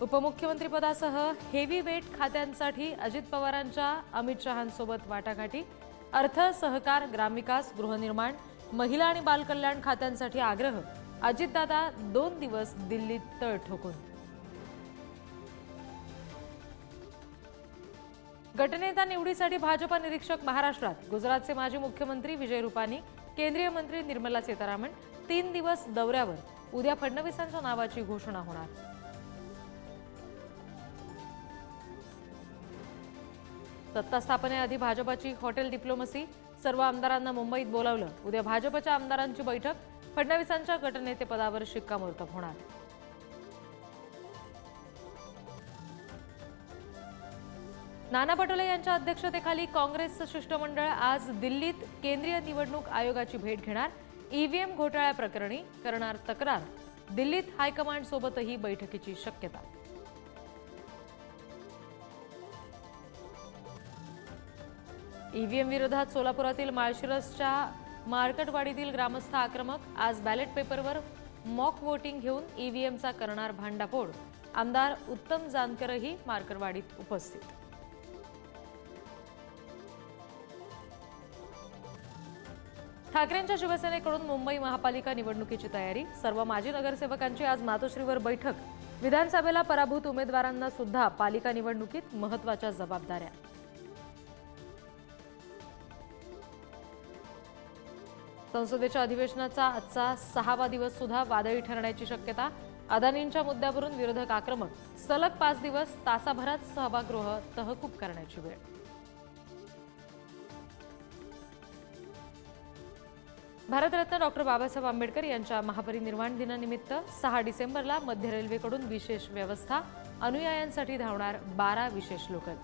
उपमुख्यमंत्रीपदासह heavyweight खात्यांसाठी अजित पवारांच्या अमित शहांसोबत वाटाघाटी। अर्थ, सहकार, ग्रामविकास, गृहनिर्माण, महिला आणि बालकल्याण खात्यांसाठी आग्रह। अजितदादा 2 दिवस दिल्लीत तळ ठोकून। गटनेता निवडीसाठी भाजपा निरीक्षक महाराष्ट्रात। गुजरातचे माजी मुख्यमंत्री विजय रुपानी, केंद्रीय मंत्री निर्मला सीतारामन 3 दिवस दौऱ्यावर। उद्या फडणवीसांच्या नावाची घोषणा होणार। सत्ता स्थापनेआधी भाजपाची हॉटेल डिप्लोमसी। सर्व आमदारांना मुंबईत बोलावलं। उद्या भाजपच्या आमदारांची बैठक। फडणवीसांच्या गटनेतेपदावर शिक्कामोर्तब होणार। नाना पटोले यांच्या अध्यक्षतेखाली काँग्रेसचं शिष्टमंडळ आज दिल्लीत केंद्रीय निवडणूक आयोगाची भेट घेणार। ईव्हीएम घोटाळ्याप्रकरणी करणार तक्रार। दिल्लीत हायकमांड सोबतही बैठकीची शक्यता। ईव्हीएम विरोधात सोलापुरातील माळशिरसच्या मार्कटवाडीतील ग्रामस्थ आक्रमक। आज बॅलेट पेपरवर मॉक वोटिंग घेऊन ईव्हीएमचा करणार भांडाफोड। आमदार उत्तम जानकरही मार्कटवाडीत उपस्थित। ठाकरेंच्या शिवसेनेकडून मुंबई महापालिका निवडणुकीची तयारी। सर्व माजी नगरसेवकांची आज मातोश्रीवर बैठक। विधानसभेला पराभूत उमेदवारांना सुद्धा पालिका निवडणुकीत महत्त्वाच्या जबाबदाऱ्या। संसदेच्या अधिवेशनाचा आजचा 6वा दिवस सुद्धा वादळी ठरण्याची शक्यता। अदानींच्या मुद्द्यावरून विरोधक आक्रमक। सलग 5 दिवस तासाभरात सभागृह तहकूब करण्याची वेळ। भारतरत्न डॉक्टर बाबासाहेब आंबेडकर यांच्या महापरिनिर्वाण दिनानिमित्त 6 डिसेंबरला मध्य रेल्वेकडून विशेष व्यवस्था। अनुयायांसाठी धावणार 12 विशेष लोकल।